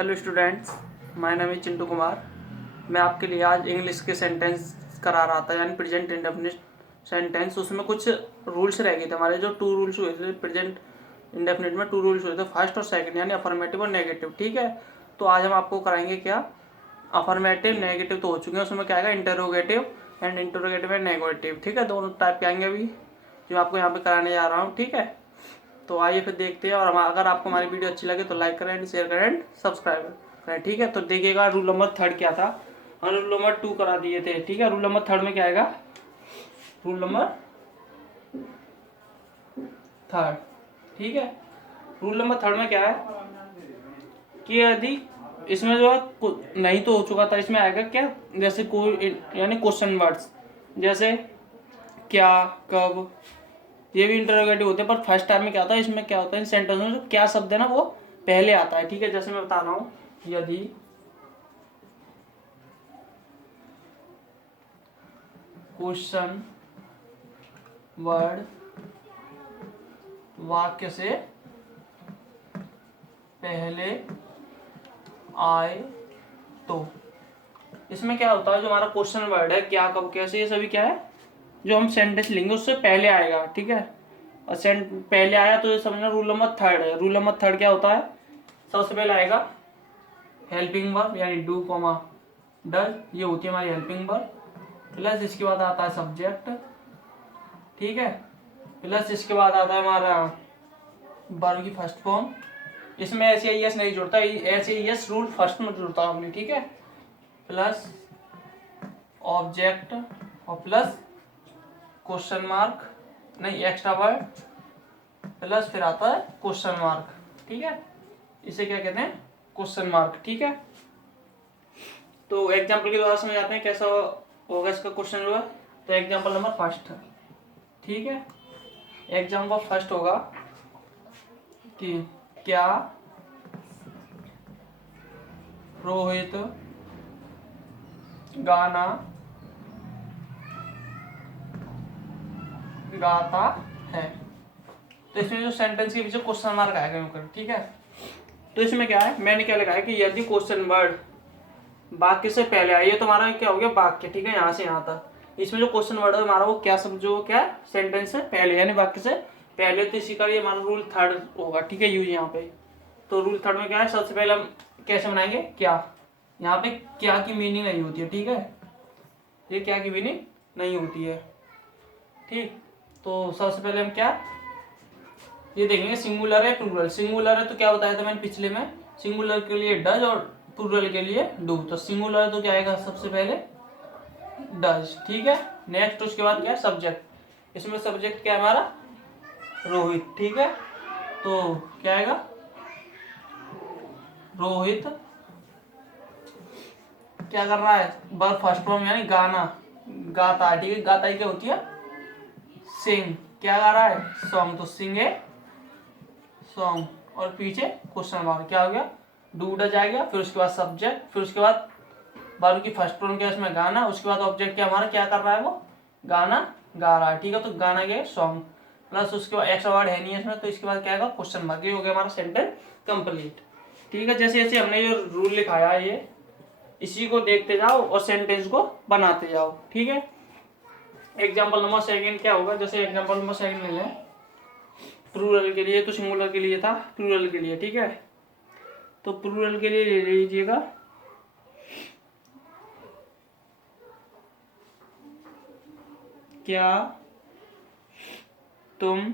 Hello students, my name is Chintu Kumar. मैं आपके लिए आज इंग्लिश के सेंटेंस करा रहा था, यानी प्रेजेंट इंडेफिनिट सेंटेंस। उसमें कुछ रूल्स रह गए थे हमारे, जो 2 रूल्स हुए थे प्रेजेंट इंडेफिनिट में। 2 रूल्स हुए थे, फर्स्ट और सेकंड, यानी अफर्मेटिव और नेगेटिव। ठीक है, तो आज हम आपको कराएंगे क्या, अफर्मेटिव नेगेटिव तो हो चुके हैं, उसमें क्या आएगा interrogative and interrogative and negative. ठीक है, दोनों टाइप के आएंगे अभी जो आपको यहाँ पे कराने जा रहा हूँ। ठीक है, तो आइए फिर देखते हैं। और अगर आपको हमारी वीडियो अच्छी लगे तो लाइक करें एंड शेयर करें एंड सब्सक्राइब करें। ठीक है, तो देखिएगा रूल नंबर 3 क्या था। हमने रूल नंबर 2 करा दिए थे। ठीक है, रूल नंबर 3 में क्या आएगा, रूल नंबर 3। ठीक है, रूल नंबर 3 में क्या है कि यदि इसमें जो है नहीं तो हो चुका था, इसमें आएगा क्या, जैसे कोई यानी क्वेश्चन वर्ड्स, जैसे क्या, कब, ये भी इंटरोगेटिव होते हैं। पर फर्स्ट टाइम में क्या होता है, इसमें क्या होता है, इन सेंटेंस में जो क्या शब्द है ना वो पहले आता है। ठीक है, जैसे मैं बता रहा हूँ, यदि क्वेश्चन वर्ड वाक्य से पहले आए तो इसमें क्या होता है, जो हमारा क्वेश्चन वर्ड है क्या, कब, कैसे, ये सभी क्या है जो हम सेंटेंस लेंगे उससे पहले आएगा। ठीक है, और पहले आया तो ये समझना रूल नंबर 3 है। रूल नंबर 3 क्या होता है, सबसे पहले आएगा हेल्पिंग वर्ब, यानी डू कॉमा डज, ये होती है हमारी हेल्पिंग वर्ब। प्लस इसके बाद आता है सब्जेक्ट। ठीक है, प्लस इसके बाद आता है हमारा वर्ब की फर्स्ट फॉर्म। इसमें ऐसे यस नहीं जुड़ता, ऐसे यस रूल फर्स्ट में जुड़ता है अपनी। ठीक है, प्लस ऑब्जेक्ट और प्लस क्वेश्चन मार्क, नहीं एक्स्ट्रा वर्ड, प्लस फिर आता है क्वेश्चन मार्क। ठीक है, इसे क्या कहते हैं, क्वेश्चन मार्क। ठीक है, तो एग्जांपल के द्वारा समझ आते हैं कैसा होगा इसका क्वेश्चन जो है। तो एग्जांपल नंबर फर्स्ट, ठीक है, एग्जांपल फर्स्ट होगा कि क्या रोहित गाना गाता है। तो इसमें जो सेंटेंस के पीछे क्वेश्चन मार्क आएगा यूं। ठीक है, तो इसमें क्या है, मैंने क्या लिखा है कि यदि क्वेश्चन वर्ड वाक्य से पहले आए, ये तो हमारा क्या हो गया वाक्य। ठीक है, यहाँ से यहाँ तक इसमें जो क्वेश्चन वर्ड है हमारा वो क्या समझो, क्या सेंटेंस से पहले यानी वाक्य से पहले, तो इसी का ये हमारा रूल 3 होगा। ठीक है, यूज यहाँ पे। तो रूल 3 में क्या है, सबसे पहले हम कैसे बनाएंगे क्या, यहाँ पे क्या की मीनिंग नहीं होती है। ठीक है, ये क्या की मीनिंग नहीं होती है। ठीक, तो सबसे पहले हम क्या ये देखेंगे, सिंगुलर है प्लूरल। सिंगुलर है तो क्या बताया था मैंने पिछले में, सिंगुलर के लिए डज और प्लूरल के लिए डू। तो सिंगुलर तो क्या आएगा सबसे पहले डज। ठीक है, नेक्स्ट उसके बाद क्या है सब्जेक्ट। इसमें सब्जेक्ट क्या है हमारा रोहित। ठीक है, तो क्या आएगा रोहित क्या कर रहा है, वर्ब फर्स्ट फॉर्म यानी गाना गाता है। ठीक है, गाता ही क्या होती है सिंग, क्या गा रहा है सॉन्ग, तो सिंग है सॉन्ग, और पीछे क्वेश्चन मार्क, क्या हो गया डू डज आ गया। फिर उसके बाद सब्जेक्ट, फिर उसके बाद वर्ब की फर्स्ट फॉर्म क्या है इसमें गाना, उसके बाद ऑब्जेक्ट क्या हमारा क्या कर रहा है वो गाना गा रहा है। ठीक है, तो गाना क्या है सॉन्ग, प्लस उसके बाद एक्स्ट्रा वर्ड है नहीं है इसमें, तो इसके बाद क्या आएगा क्वेश्चन मार्क। ये हो गया हमारा सेंटेंस कंप्लीट। ठीक है, जैसे जैसे हमने ये रूल लिखाया ये इसी को देखते जाओ और सेंटेंस को बनाते जाओ। ठीक है, एग्जाम्पल नंबर 2 क्या होगा, जैसे एग्जाम्पल नंबर 2 ले लें, प्लूरल के लिए, तो सिंगुलर के लिए था, प्लूरल के लिए। ठीक है, तो प्लूरल के लिए ले लीजिएगा क्या तुम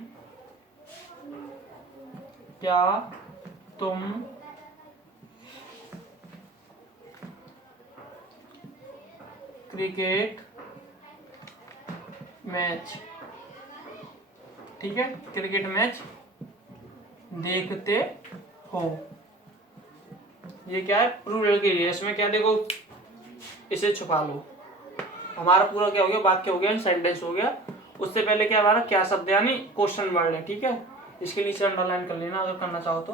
क्रिकेट मैच, ठीक है, क्रिकेट मैच देखते हो। ये क्या है प्लूरल के लिए। इसमें क्या देखो, इसे छुपा लो, हमारा पूरा क्या हो गया वाक्य हो गया, सेंटेंस हो गया। उससे पहले क्या हमारा क्या शब्द यानी क्वेश्चन वर्ड है। ठीक है, इसके नीचे अंडरलाइन कर लेना अगर करना चाहो तो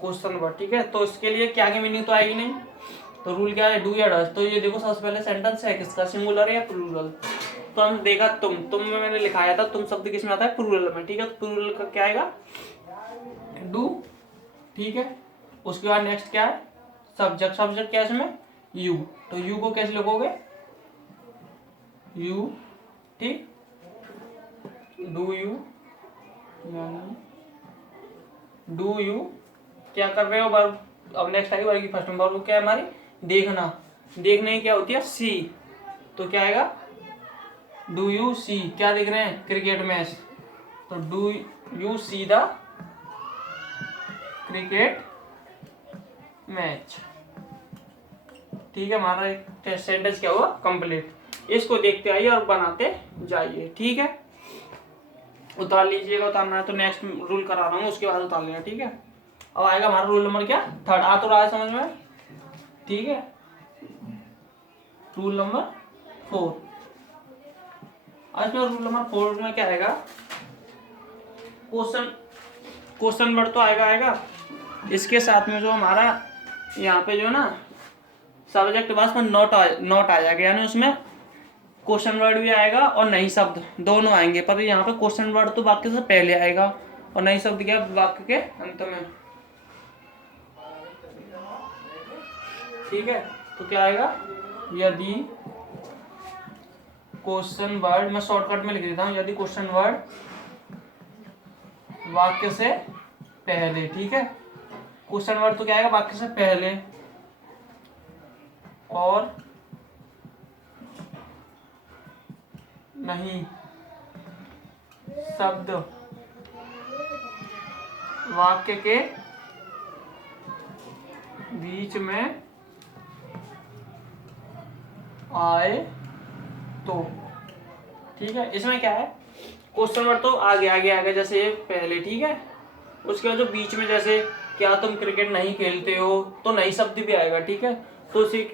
क्वेश्चन वर्ड। ठीक है, तो इसके लिए क्या की मीनिंग तो आएगी नहीं, तो रूल क्या है डू या डज। तो ये देखो सबसे पहले सेंटेंस है किसका, सिंगुलर है या प्लूरल। तो हम देखा तुम में मैंने लिखाया था तुम शब्द किसमें आता है प्लूरल में। ठीक है, तो प्लूरल का क्या आएगा डू। ठीक है, उसके बाद नेक्स्ट क्या है सब्जेक्ट, सब्जेक्ट क्या है इसमें, यू, तो यू को कैसे लिखोगे, यू, ठीक, डू यू, डू यू क्या कर रहे हो वर्ब, अब नेक्स्ट आएगी वर्ब की फर्स्ट में, वर्ब क्या है हमारी, देखना, देखने की क्या होती है, सी, तो क्या आएगा, डू यू सी, क्या देख रहे हैं, क्रिकेट मैच, तो do you see the cricket match, ठीक है, हमारा एक सेंटेंस क्या हुआ, कंप्लीट। इसको देखते आइए और बनाते जाइए, ठीक है, उतार लीजिएगा, उतारना है तो नेक्स्ट रूल करा रहा हूँ उसके बाद उतार लेना, ठीक है। अब आएगा हमारा रूल नंबर क्या, थर्ड, आ तो रहा है समझ में, ठीक है, रूल नंबर 4। आज में रूल नंबर 4 में क्या आएगा, क्वेश्चन, क्वेश्चन वर्ड तो आएगा, इसके साथ में जो हमारा यहाँ पे जो ना सब्जेक्ट बस में नोट आ जाएगा, यानी उसमें क्वेश्चन वर्ड भी आएगा और नई शब्द दोनों आएंगे, पर यहाँ पे क्वेश्चन वर्ड तो वाक्य से पहले आएगा और नई शब्द क्या वाक्य के अंत में, ठीक है। तो क्या आएगा, यदि क्वेश्चन वर्ड, मैं शॉर्टकट में लिख देता हूँ, यदि क्वेश्चन वर्ड वाक्य से पहले, ठीक है, क्वेश्चन वर्ड तो क्या आएगा, वाक्य से पहले और नहीं शब्द वाक्य के बीच में आए तो, ठीक है। इसमें क्या है, क्वेश्चन वर्ड तो आगे जैसे ये पहले, ठीक है, उसके बाद जो बीच में जैसे क्या तुम क्रिकेट नहीं खेलते हो, तो नई शब्द भी आएगा, ठीक है, तो उसी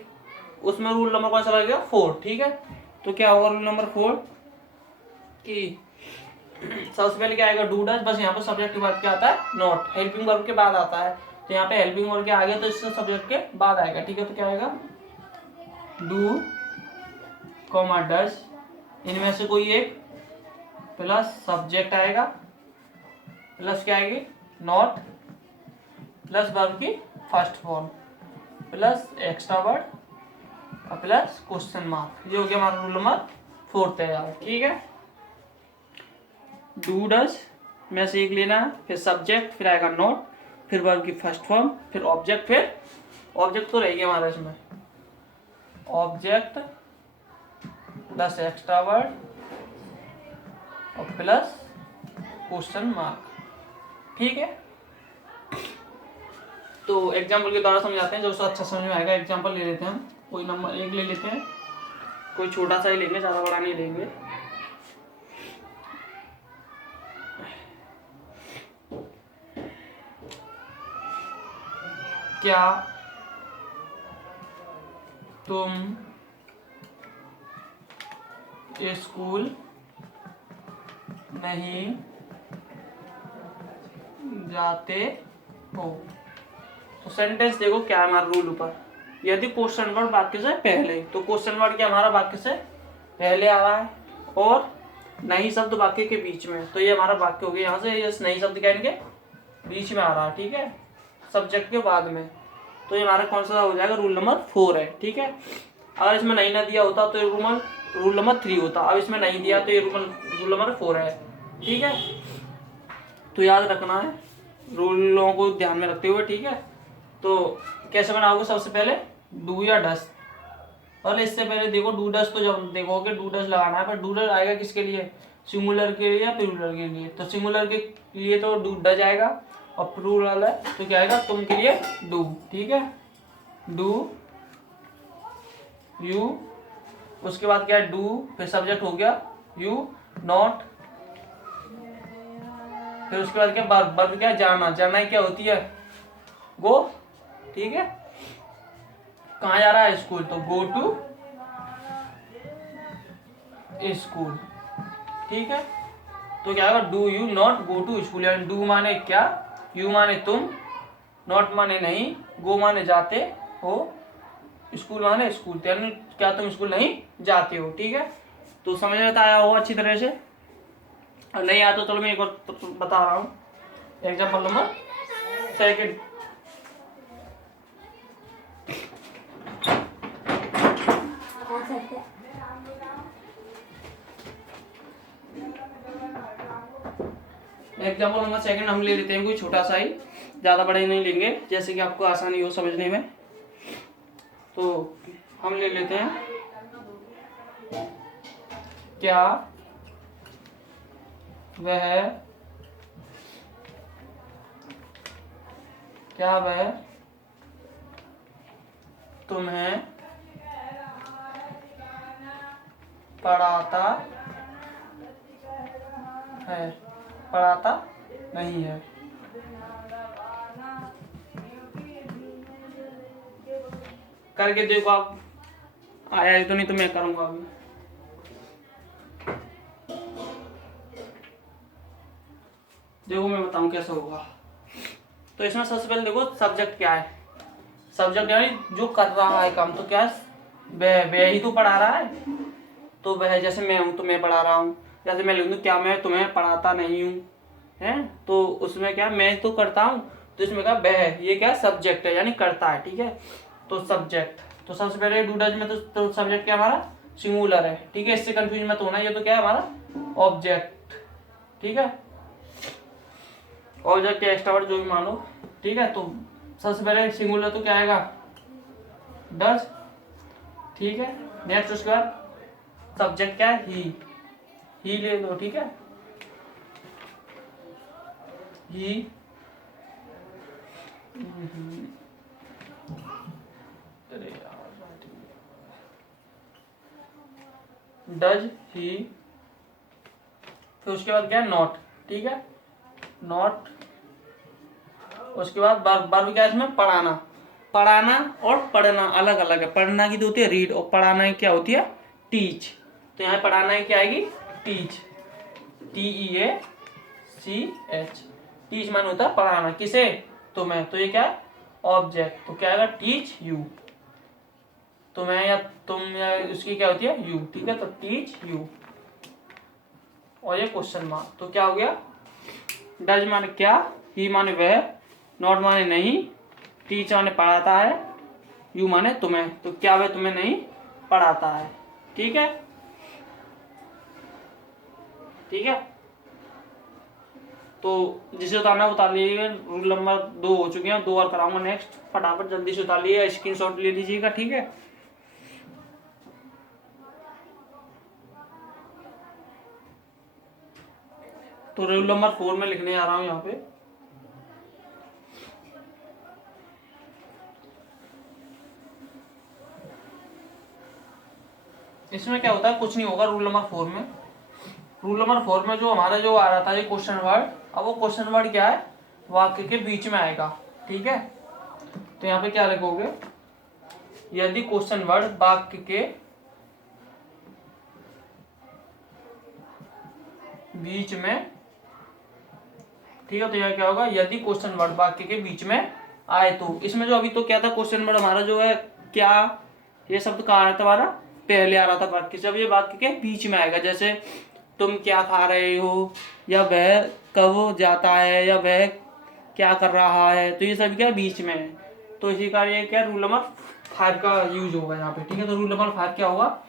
उसमें रूल नंबर कौन सा लगेगा, 4, ठीक है। तो क्या होगा रूल नंबर 4 कि सबसे पहले क्या आएगा, डू डज, बस यहाँ पर सब्जेक्ट के बाद क्या आता है, नॉट, हेल्पिंग वर्ब के बाद आता है, तो यहाँ पे हेल्पिंग वर्ब के आगे तो इससे सब्जेक्ट के बाद आएगा, ठीक है। तो क्या आएगा, डू कॉमा डज, इनमें से कोई एक प्लस सब्जेक्ट आएगा, प्लस क्या आएगी, नॉट, प्लस वर्ब की first form, plus extra word और प्लस क्वेश्चन मार्क, ये हो गया हमारा रूल नंबर 4 तैयार, ठीक है। डू डज में से एक लेना है, फिर सब्जेक्ट, फिर आएगा नॉट, फिर वर्ब की फर्स्ट फॉर्म, फिर ऑब्जेक्ट, फिर ऑब्जेक्ट तो रहेगी हमारा इसमें, ऑब्जेक्ट प्लस एक्स्ट्रा वर्ड और प्लस क्वेश्चन मार्क, ठीक है। तो एग्जाम्पल के द्वारा समझाते हैं, जो उसको अच्छा समझ में आएगा। एग्जाम्पल ले लेते हैं हम, कोई नंबर एक ले लेते हैं, कोई छोटा सा ही लेंगे, ज़्यादा बड़ा नहीं लेंगे। क्या तुम स्कूल नहीं जाते हो, तो सेंटेंस देखो क्या है हमारा रूल ऊपर, यदि क्वेश्चन वर्ड वाक्य से पहले, तो क्वेश्चन वर्ड क्या हमारा वाक्य से पहले आ रहा है और नई शब्द वाक्य के बीच में, तो ये हमारा वाक्य हो गया, यहाँ से ये नई शब्द क्या इनके बीच में आ रहा है, ठीक है, सब्जेक्ट के बाद में, तो ये हमारा कौन सा हो जाएगा, रूल नंबर 4 है, ठीक है। अगर इसमें नहीं ना दिया होता तो ये रूल नंबर 3 होता, अब इसमें नहीं दिया तो ये रूल नंबर 4 है, ठीक है। तो याद रखना है रूलों को ध्यान में रखते हुए, ठीक है। तो कैसे बनाओगे, सबसे पहले डू या डस, और इससे पहले देखो डू डस, तो जब देखोगे डू डस लगाना है, पर डू डस आएगा किसके लिए, सिंगुलर के लिए या प्लूरल के लिए, तो सिंगुलर के लिए तो डू डज आएगा और प्लूरल है तो क्या आएगा, तुम के लिए डू, ठीक है, डू यू, उसके बाद क्या है डू, फिर सब्जेक्ट हो गया यू, नॉट, फिर उसके बाद क्या वर्ब क्या, जाना, जाना क्या होती है, गो, ठीक है, कहाँ जा रहा है, स्कूल, तो गो टू स्कूल, ठीक है। तो क्या होगा, do you not go to school, यानी डू माने क्या, यू माने तुम, नॉट माने नहीं, गो माने जाते हो, स्कूल माने स्कूल, तो यानी क्या तुम स्कूल नहीं जाते हो, ठीक है। तो समझ में आया हो अच्छी तरह से, और नहीं आता तो चलो मैं एक और बता रहा हूँ। Example number 2, example number second हम ले लेते हैं कोई छोटा सा ही, ज़्यादा बड़े नहीं लेंगे, जैसे कि आपको आसानी हो समझने में। तो हम ले लेते हैं, क्या वह तुम्हें पढ़ाता नहीं है। करके देखो आप, आया है तो, नहीं तो मैं करूंगा अभी। देखो मैं बताऊं कैसा होगा। तो इसमें सबसे पहले देखो सब्जेक्ट क्या है। सब्जेक्ट यानी जो कर रहा है काम, तो क्या वह ही तो पढ़ा रहा है। तो वह, जैसे मैं हूं तो मैं पढ़ा रहा हूं, जैसे मैं लिख दूं क्या मैं तुम्हें पढ़ाता नहीं हूं, है, तो उसमें क्या मैं तो करता हूं, तो इसमें क्या वह, ये क्या सब्जेक्ट है यानी करता है, ठीक है। तो सब्जेक्ट, तो सबसे पहले डू डज में तो सब्जेक्ट क्या हमारा सिंगुलर है, ठीक है, इससे कंफ्यूज मत होना, ये तो क्या है हमारा ऑब्जेक्ट, ठीक है। ऑब्जेक्ट या एक्स्ट्रा वर्ड जो भी मानो, ठीक है। तो सबसे पहले सिंगुलर तो क्या आएगा डज, ठीक है। नेक्स्ट उसके बाद सब्जेक्ट क्या है ही ले लो, ठीक है, ही। डज ही, फिर उसके बाद क्या है नॉट, ठीक है, नॉट। उसके बाद वर्ब क्या है इसमें पढ़ाना। पढ़ाना और पढ़ना अलग अलग है। पढ़ना की तो होती है रीड, और पढ़ाना की क्या होती है टीच। तो यहाँ पढ़ाना की क्या आएगी टीच, TEACH। टीच मान होता है पढ़ाना, किसे तुम्हें, तो ये क्या है ऑब्जेक्ट, तो क्या आएगा टीच यू। तुम्हें या तुम या उसकी क्या होती है यू, ठीक है, तो टीच यू। और ये क्वेश्चन मार्क, तो क्या हो गया डज माने क्या, ही माने वह, नॉट माने नहीं, टीच माने पढ़ाता है, यू माने तुम्हें, तो क्या वह तुम्हें नहीं पढ़ाता है, ठीक है, ठीक है। तो जिसे उतारना उतार लीजिएगा। रूल नंबर 2 हो चुके हैं, 2 और कराऊंगा नेक्स्ट, फटाफट जल्दी से उतार लीजिएगा, स्क्रीनशॉट ले लीजिएगा, ठीक है। तो रूल नंबर 4 में लिखने आ रहा हूं यहाँ पे, इसमें क्या होता है कुछ नहीं होगा रूल नंबर 4 में। रूल नंबर 4 में जो हमारा जो आ रहा था ये क्वेश्चन वर्ड, अब वो क्वेश्चन वर्ड क्या है वाक्य के बीच में आएगा, ठीक है। तो यहाँ पे क्या लिखोगे, यदि क्वेश्चन वर्ड वाक्य के बीच में, ठीक है, तो यहाँ क्या होगा यदि क्वेश्चन वर्ड वाक्य के बीच में आए तो। इसमें जो अभी तो क्या था क्वेश्चन वर्ड हमारा जो है क्या, ये शब्द कहाँ आया था हमारा पहले आ रहा था वाक्य, जब ये वाक्य के बीच में आएगा, जैसे तुम क्या खा रहे हो, या वह कब जाता है, या वह क्या कर रहा है, तो ये सब क्या बीच में है। तो इसी का ये क्या रूल नंबर 5 का यूज होगा यहाँ पे, ठीक है। तो रूल नंबर 5 क्या होगा,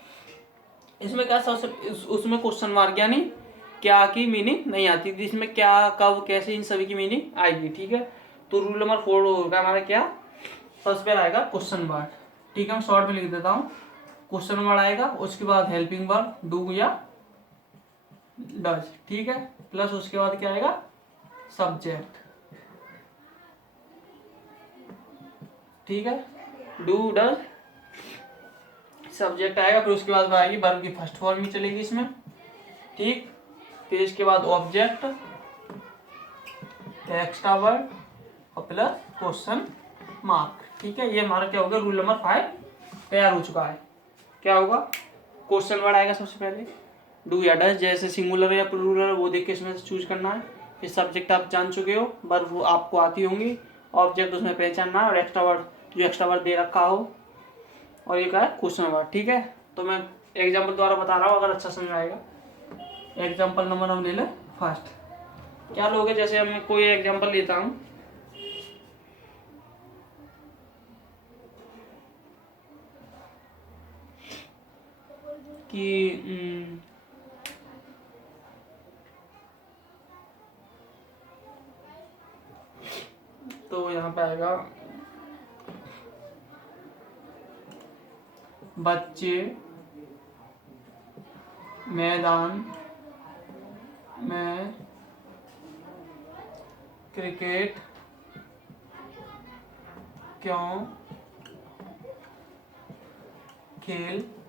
इसमें क्या सबसे उसमें क्वेश्चन मार्क यानी क्या की मीनिंग नहीं आती, इसमें क्या कब कैसे इन सभी की मीनिंग आएगी, ठीक है। तो रूल नंबर 4 होगा हमारा क्या, फर्स्ट पे आएगा क्वेश्चन वर्ड, ठीक है, मैं शॉर्ट में लिख देता हूँ। क्वेश्चन वर्ड आएगा, उसके बाद हेल्पिंग वर्ब डू या डज, ठीक है, प्लस उसके बाद क्या आएगा सब्जेक्ट, ठीक है, डू डज सब्जेक्ट आएगा, फिर उसके बाद आएगी वर्ब की फर्स्ट फॉर्म ही चलेगी इसमें, ठीक। फिर इसके बाद ऑब्जेक्ट, एक्स्ट्रा वर्ड और प्लस क्वेश्चन मार्क, ठीक है। ये हमारा क्या होगा रूल नंबर 5 तैयार हो चुका है। क्या होगा क्वेश्चन वर्ड आएगा सबसे पहले, डू या डज, जैसे सिंगुलर या प्लूरल वो देख के इसमें से चूज करना है। फिर सब्जेक्ट आप जान चुके हो, वर्ब वो आपको आती होंगी, ऑब्जेक्ट उसमें पहचानना, और एक्स्ट्रा वर्ड जो एक्स्ट्रा वर्ड दे रखा हो, और ये क्या है क्वेश्चन वर्ड, ठीक है। तो मैं एग्जाम्पल द्वारा बता रहा हूँ, अगर अच्छा समझ आएगा। एग्जाम्पल नंबर हम ले लें फर्स्ट, क्या लोगे, जैसे मैं कोई एग्जाम्पल लेता हूँ, कि तो यहाँ पे आएगा बच्चे मैदान में क्रिकेट क्यों खेलते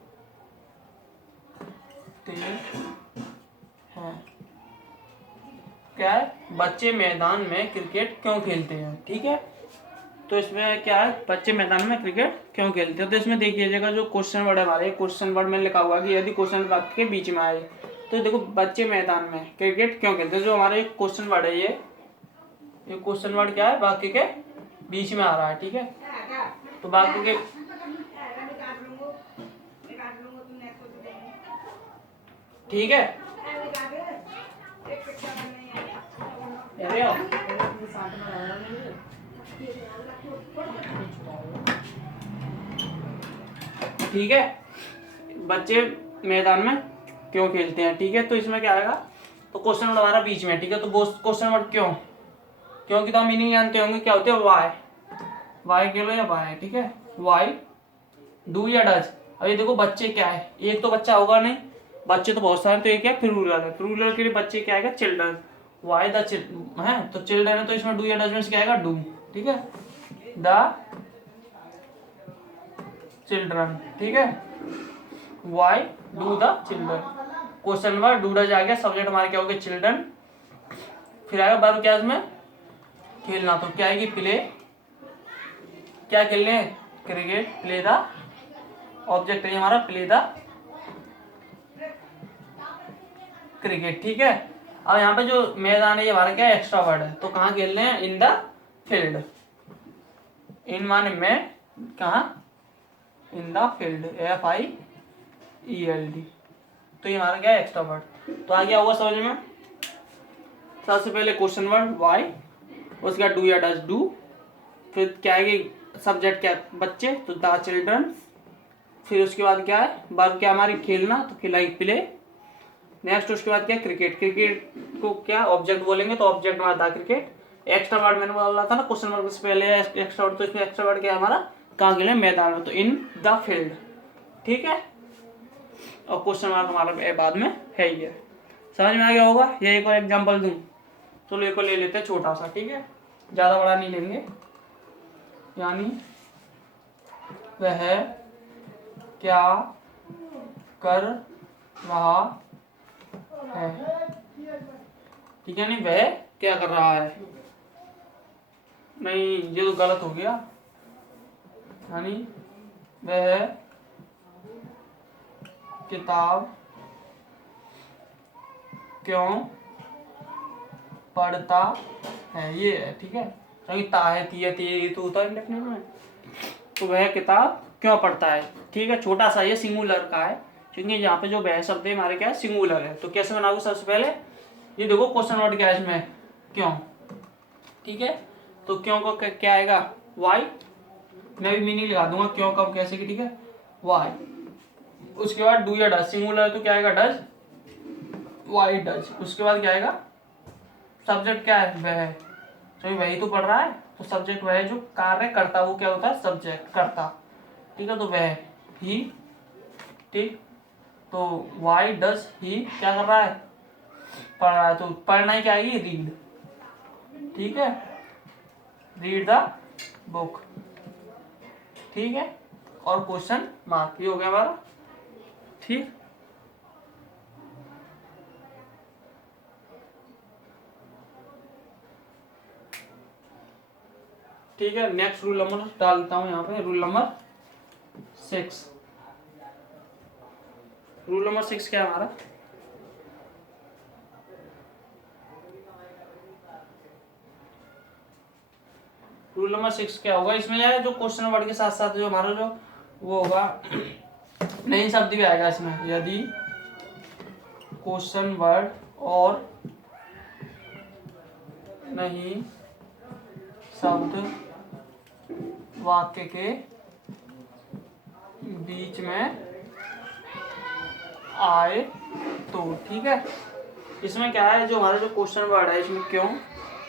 हैं। क्या है, बच्चे मैदान में क्रिकेट क्यों खेलते हैं। ठीक है, तो इसमें क्या है, बच्चे मैदान में क्रिकेट क्यों खेलते हैं। तो इसमें देखिएगा जो क्वेश्चन वर्ड हमारे, क्वेश्चन वर्ड में लिखा हुआ कि यदि क्वेश्चन वाक्य के बीच में आए, तो देखो बच्चे मैदान में क्रिकेट क्यों खेलते हैं, जो हमारे क्वेश्चन वर्ड है ये क्वेश्चन वर्ड क्या है, वाक्य के बीच में आ रहा है। ठीक है, तो वाक्य के ठीक है, ठीक है, बच्चे मैदान में क्यों खेलते हैं। ठीक है, तो इसमें क्या आएगा, तो क्वेश्चन वर्ड हमारा बीच में। ठीक है, तो क्वेश्चन वर्ड क्यों, क्योंकि तो हम मीनिंग जानते होंगे क्या होते हैं, वाई कह लो या वाई। ठीक है, वाई, डू या डज। अब ये देखो बच्चे क्या है, एक तो बच्चा होगा नहीं, बच्चे तो बहुत सारे, तो ये क्या प्लूरल है, प्लूरल के लिए बच्चे क्या आएगा, चिल्ड्रन। वाई द है, तो चिल्ड्रन है, तो इसमें डू या डज में क्या आएगा, डू। ठीक है, द चिल्ड्रन। ठीक है, why do the children, question word do does आ गया, सब्जेक्ट हमारे क्या हो गया, चिल्ड्रन। फिर आएगा वर्ब क्या इसमें, खेलना, तो क्या आएगी, प्ले। क्या खेलने, क्रिकेट, प्ले द, ऑब्जेक्ट है हमारा प्ले द क्रिकेट। ठीक है, अब यहाँ पे जो मैदान है ये हमारा क्या है, एक्स्ट्रा वर्ड है, तो कहाँ खेलने हैं, इन द फील्ड। इन माने में, कहाँ, इन द फील्ड, FIELD। तो ये हमारा क्या है, एक्स्ट्रा वर्ड। तो आ गया होगा समझ में। सबसे पहले क्वेश्चन वर्ड वाई, उसके बाद डू या डज डू, फिर क्या है कि सब्जेक्ट क्या, बच्चे, तो द चिल्ड्रन। फिर उसके बाद क्या है, वर्ब क्या हमारी, खेलना, तो खिलाई प्ले। नेक्स्ट उसके बाद क्या, क्रिकेट, क्रिकेट को क्या ऑब्जेक्ट बोलेंगे, तो ऑब्जेक्ट हमारा था क्रिकेट। एक्स्ट्रा वर्ड मैंने बोला था ना क्वेश्चन वर्ड से पहले एक्स्ट्रा वर्ड, तो इसमें एक्स्ट्रा वर्ड क्या है हमारा, कहाँ के लिए, मैदान में, तो इन द फील्ड। ठीक है, और क्वेश्चन मार्क हमारा बाद में है ही है। समझ में आ गया होगा। ये एक और एग्जांपल दूं, चलो एक और ले लेते हैं छोटा सा। ठीक है, ज़्यादा बड़ा नहीं लेंगे। यानी वह क्या कर रहा है। ठीक है, नहीं वह क्या कर रहा है, नहीं ये तो गलत हो गया। यानी वह किताब क्यों पढ़ता है, ये है। ठीक है, क्योंकि ता है, ती है, ये तो होता है इंडेफिनिट में, तो वह किताब क्यों पढ़ता है। ठीक है, छोटा सा ये सिंगुलर का है, क्योंकि यहाँ पे जो वह शब्द है हमारे क्या है, सिंगुलर है। तो कैसे बनाओगे, सबसे पहले ये देखो क्वेश्चन वर्ड क्या है इसमें, क्यों। ठीक है, तो क्यों को क्या आएगा, वाई। मैं भी मीनिंग लगा दूंगा क्यों कब कैसे की। ठीक है, वाई। उसके बाद डू या डज, सिंगुलर है तो क्या आएगा, डज, वाई डज। उसके बाद क्या आएगा, सब्जेक्ट क्या है, वह, तो वही तो पढ़ रहा है, तो सब्जेक्ट वह जो कार्य करता वो क्या होता है, सब्जेक्ट करता। ठीक है, तो वह ही। ठीक, तो वाई डज ही क्या कर रहा है, पढ़ रहा है, तो पढ़ना ही क्या आएगी, रीड। ठीक है, रीड द बुक। ठीक है, और क्वेश्चन मार्क, ये हो गया हमारा। ठीक, ठीक है, नेक्स्ट रूल नंबर डालता हूं यहाँ पे, रूल नंबर 6। रूल नंबर 6 क्या है हमारा, रूल नंबर 6 क्या होगा, इसमें यार जो क्वेश्चन वर्ड के साथ साथ जो हमारा जो वो होगा नई शब्द भी आएगा इसमें। यदि क्वेश्चन वर्ड और नहीं शब्द वाक्य के बीच में आए तो, ठीक है। इसमें क्या है, जो हमारा जो क्वेश्चन वर्ड है इसमें क्यों,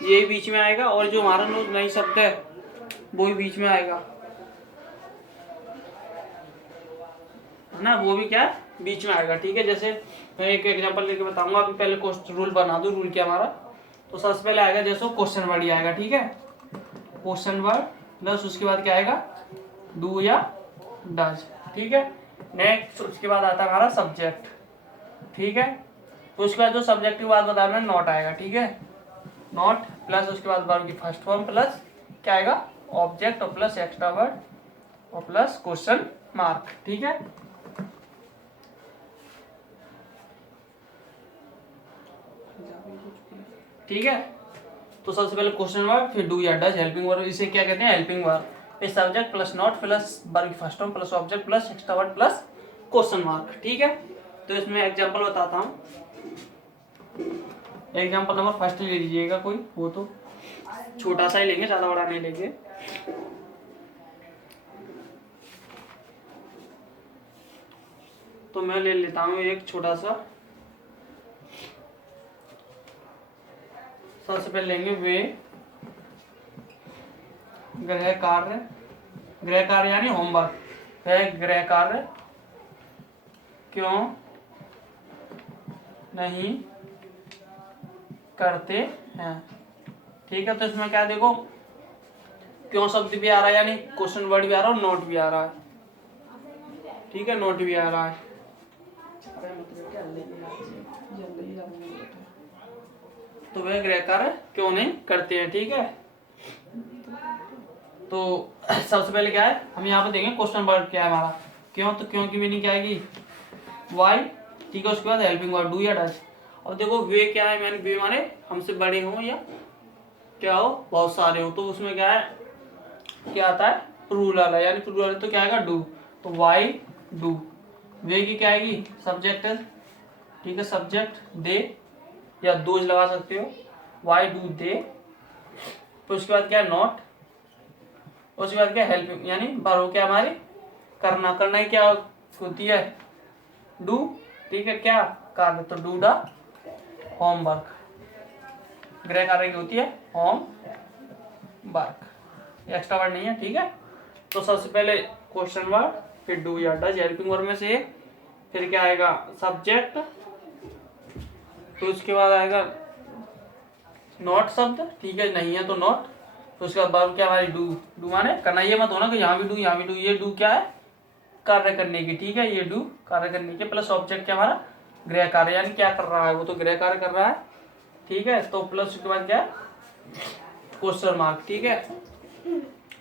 ये बीच में आएगा और जो हमारा नई शब्द है वो भी बीच में आएगा, है ना, वो भी क्या बीच में आएगा, ठीक है। जैसे मैं एक एग्जांपल लेके बताऊंगा, अभी पहले क्वेश्चन रूल बना दूं। रूल क्या हमारा, तो सबसे पहले आएगा जैसे क्वेश्चन वर्ड ही आएगा, ठीक है। क्वेश्चन वर्ड प्लस उसके बाद क्या आएगा, डू या डज, ठीक है। नेक्स्ट उसके बाद आता है हमारा सब्जेक्ट, ठीक है। तो उसके बाद जो सब्जेक्ट की बात बता रहे हैं, नॉट आएगा, ठीक है। नॉट प्लस उसके बाद वर्ब की फर्स्ट फॉर्म प्लस क्या आएगा, ऑब्जेक्ट और प्लस एक्स्ट्रा वर्ड और प्लस क्वेश्चन मार्क, ठीक है। ठीक है, तो सबसे पहले क्वेश्चन वर्ड, फिर डू या डज, हेल्पिंग वर्ब, इसे क्या कहते हैं, हेल्पिंग वर्ब। फिर subject plus not plus verb की first form plus object plus extra word plus question mark, ठीक है। तो इसमें एग्जांपल बताता हूँ। एग्जांपल नंबर फर्स्ट ले लीजिएगा कोई, वो तो छोटा सा ही लेंगे, ज्यादा बड़ा नहीं लेंगे। तो मैं ले लेता हूँ एक छोटा सा, सबसे पहले लेंगे वे गृह कार्य, गृह कार्य यानी होमवर्क, वह गृह कार्य क्यों नहीं करते हैं, ठीक है। तो इसमें क्या देखो, क्यों शब्द भी आ रहा है यानी क्वेश्चन वर्ड भी आ रहा है और नोट भी आ रहा है, ठीक है, नोट भी आ रहा है। तो वह गृह कार्य क्यों नहीं करते हैं, ठीक है। तो सबसे पहले क्या है, हम यहाँ पे देखेंगे क्वेश्चन वर्ड क्या है हमारा, क्यों, तो क्यों की मीनिंग क्या आएगी, वाई, ठीक है। उसके बाद हेल्पिंग वर्ड डू या डज। अब देखो वे क्या है, मैंने वे माने हमसे बड़े हो या क्या हो, बहुत सारे हो, तो उसमें क्या है, क्या आता है, प्लूरल है, यानी प्लूरल तो क्या आएगा, डू, तो वाई डू। वे की क्या आएगी, सब्जेक्ट है, ठीक है, सब्जेक्ट दे या दोज लगा सकते हो, वाई डू दे। तो उसके बाद क्या है, नॉट, उसके बाद क्या, हेल्पिंग यानी वर्ब क्या हमारी, करना, करना ही क्या होती है, डू, ठीक है, क्या कार्य, तो डू द होमवर्क, गृह कार्य की होती है होम वर्क, एक्स्ट्रा वर्ड नहीं है, ठीक है। तो सबसे पहले क्वेश्चन वर्ड, फिर डू या डज, हेल्पिंग वर्ब में से, फिर क्या आएगा, सब्जेक्ट, तो उसके बाद आएगा नॉट शब्द, ठीक है, नहीं है तो नॉट। तो उसके बाद वर्ब क्या हमारी डू, डू माने करना, ये मत होना कि यहाँ भी डू यहाँ भी डू, ये डू क्या है, कार्य करने की, ठीक है, ये डू कार्य करने की, प्लस ऑब्जेक्ट क्या हमारा, गृह कार्य यानी क्या कर रहा है, वो तो गृह कार्य कर रहा है, ठीक है। तो प्लस उसके बाद क्या, क्वेश्चन मार्क, ठीक है।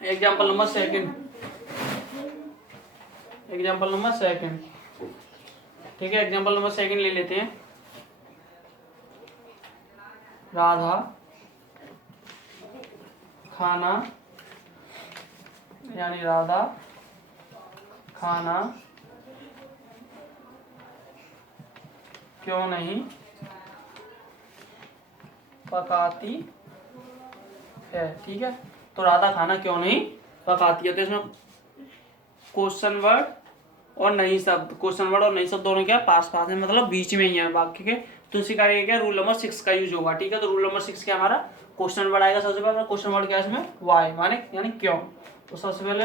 Example number second, example number second, ठीक है, एग्जाम्पल नंबर सेकंड ले लेते हैं। राधा खाना यानी राधा खाना क्यों नहीं पकाती है, ठीक है। तो राधा खाना क्यों नहीं पकाती है, तो इसमें क्वेश्चन वर्ड और नई शब्द, क्वेश्चन वर्ड और नई शब्द दोनों क्या पास पास है, मतलब बीच में ही है वाक्य के। तो इसी कार्य क्या, रूल नंबर 6 का यूज होगा, ठीक है। तो रूल नंबर 6 क्या हमारा, क्वेश्चन वर्ड आएगा सबसे पहले, क्वेश्चन वर्ड क्या है इसमें, वाई माने यानी क्यों, तो सबसे पहले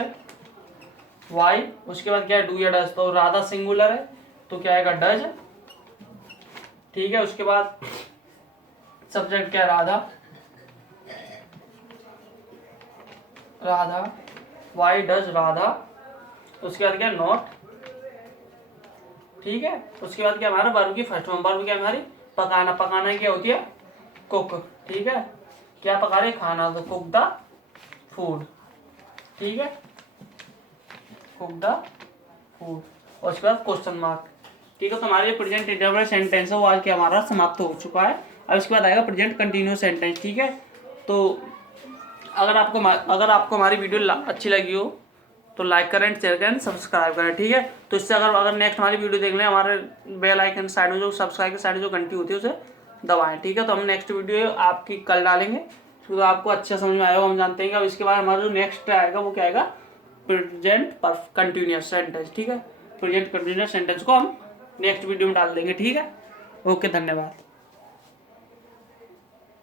वाई, उसके बाद क्या है, डू या डज, तो राधा सिंगुलर है तो क्या आएगा, डज, ठीक है। उसके बाद सब्जेक्ट क्या है, राधा, राधा, वाई डज राधा, उसके बाद क्या, नॉट, ठीक है। उसके बाद क्या हमारा वर्ब की फर्स्ट फॉर्म, वर्ब क्या हमारी पकाना, पकाना क्या होती है, कुक, ठीक है, क्या पका रहे, खाना, तो कुक द फूड, ठीक है, कुक द फूड। और उसके बाद क्वेश्चन मार्क, ठीक है। तो हमारे प्रेजेंट इंडेफिनिट सेंटेंस है वो आज क्या हमारा समाप्त हो चुका है। अब इसके बाद आएगा प्रेजेंट कंटिन्यूअस सेंटेंस, ठीक है। तो अगर आपको हमारी वीडियो अच्छी लगी हो तो लाइक करें, शेयर करें, सब्सक्राइब करें, ठीक है। तो इससे अगर नेक्स्ट हमारी वीडियो देख लें, हमारे बेल आइकन साइड में जो सब्सक्राइब के साइड में जो घंटी होती है उसे दबाएं, ठीक है। तो हम नेक्स्ट वीडियो आपकी कल डालेंगे, तो आपको अच्छा समझ में आएगा, हम जानते हैं कि अब इसके बाद हमारा जो नेक्स्ट आएगा वो क्या आएगा, प्रेजेंट कंटिन्यूअस सेंटेंस, ठीक है। प्रेजेंट कंटिन्यूअस सेंटेंस को हम नेक्स्ट वीडियो में डाल देंगे, ठीक है। ओके, धन्यवाद।